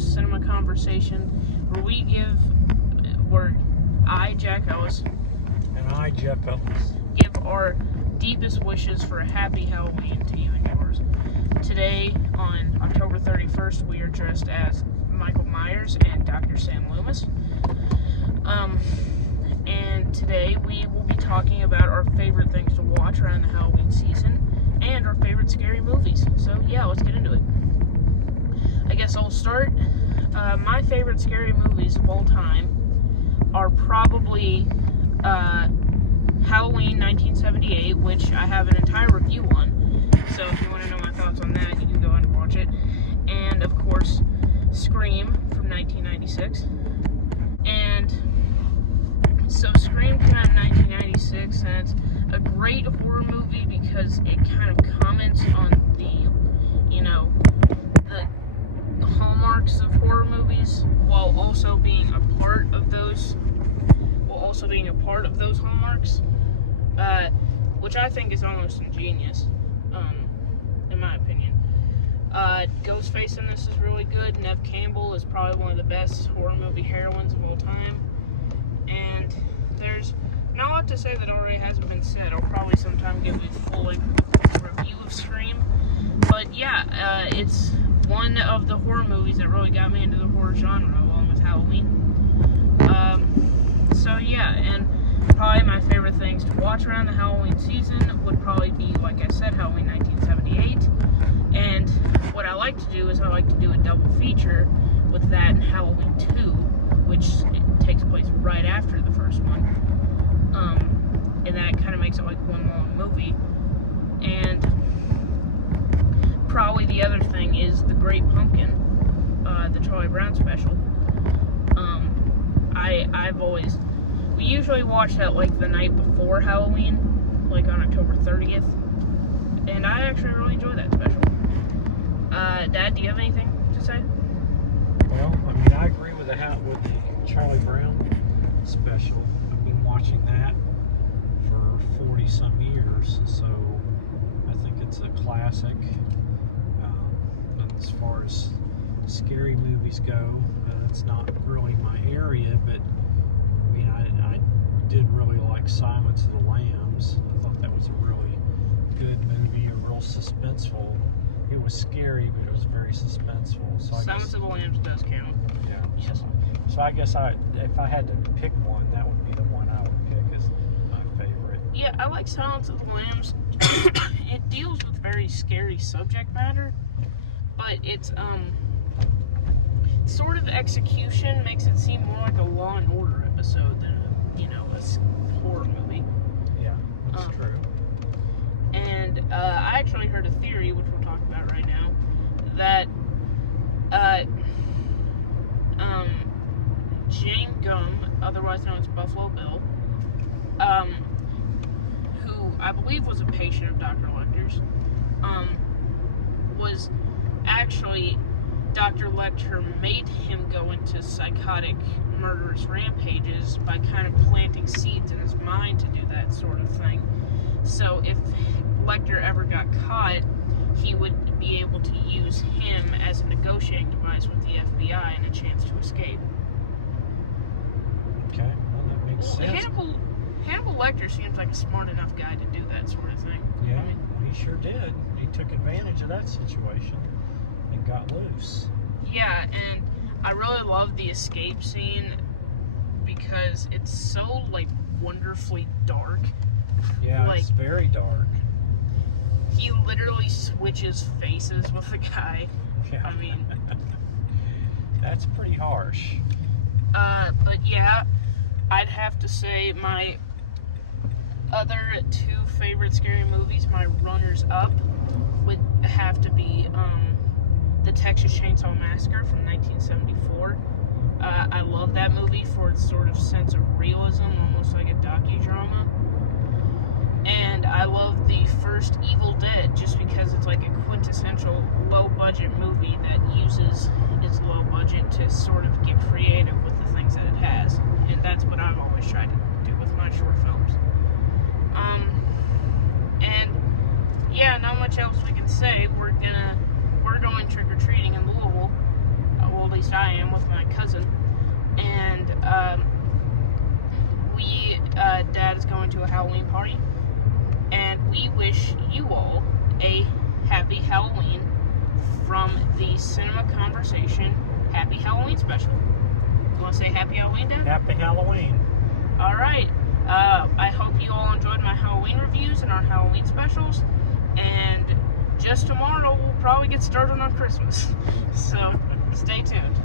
Cinema Conversation, where I, Jack Ellis, and I, Jeff Ellis, give our deepest wishes for a happy Halloween to you and yours. Today, on October 31st, we are dressed as Michael Myers and Dr. Sam Loomis. And today we will be talking about our favorite things to watch around the Halloween season and our favorite scary movies. So yeah, let's get into it. I guess I'll start. My favorite scary movies of all time are probably Halloween 1978, which I have an entire review on. So if you want to know my thoughts on that, you can go and watch it. And of course, Scream from 1996. And so Scream came out in 1996, and it's a great horror movie because it kind of comments on the hallmarks of horror movies while also being a part of those hallmarks, which I think is almost ingenious, in my opinion. Ghostface in this is really good. Neve Campbell is probably one of the best horror movie heroines of all time. And there's not a lot to say that already hasn't been said. I'll probably sometime give a full review of Scream. But yeah, it's one of the horror movies that really got me into the horror genre, along with Halloween. So yeah, and probably my favorite things to watch around the Halloween season would probably be, like I said, Halloween 1978. And what I like to do is I like to do a double feature with that and Halloween 2, which takes place right after the first one. And that kind of makes it like one long movie. And probably the other thing is The Great Pumpkin, the Charlie Brown special. We usually watch that like the night before Halloween, like on October 30th. And I actually really enjoy that special. Dad, do you have anything to say? Well, I mean, I agree with the Charlie Brown special. I've been watching that for 40-some years, so I think it's a classic. But as far as scary movies go, it's not really my area, but I mean, I did really like Silence of the Lambs. I thought that was a really good movie, real suspenseful. It was scary, but it was very suspenseful. So Silence of the Lambs does count. Yeah. Yes. So I guess if I had to pick one, that would be the one I would pick as my favorite. Yeah, I like Silence of the Lambs. It deals with very scary subject matter, but it's sort of execution makes it seem more like a Law and Order episode than a horror movie. Yeah, that's true. And I actually heard a theory, which we'll talk about right now, that James Gumb, otherwise known as Buffalo Bill, who I believe was a patient of Dr. Lecter's, was actually, Dr. Lecter made him go into psychotic, murderous rampages by kind of planting seeds in his mind to do that sort of thing. So if Lecter ever got caught, he would be able to use him as a negotiating device with the FBI and a chance to escape. Okay, well that makes sense. Hannibal Lecter seems like a smart enough guy to do that sort of thing. Yeah, he sure did. He took advantage of that situation and got loose. Yeah, and I really love the escape scene because it's so, like, wonderfully dark. Yeah, like, it's very dark. He literally switches faces with the guy. Yeah. I mean... That's pretty harsh. But yeah, I'd have to say my other two favorite scary movies, my runners-up, would have to be, The Texas Chainsaw Massacre from 1974. I love that movie for its sort of sense of realism, almost like a docudrama. And I love the first Evil Dead just because it's like a quintessential low-budget movie that uses its low budget to sort of get creative with the things that it has. And that's what I've always tried to do with my short films. And yeah, not much else we can say. We're going trick-or-treating in Louisville. Well, at least cousin, and Dad is going to a Halloween party, and we wish you all a happy Halloween from the Cinema Conversation Happy Halloween special. You want to say Happy Halloween, Dad? Happy Halloween. All right. I hope you all enjoyed my Halloween reviews and our Halloween specials. And just tomorrow, we'll probably get started on Christmas. So, stay tuned.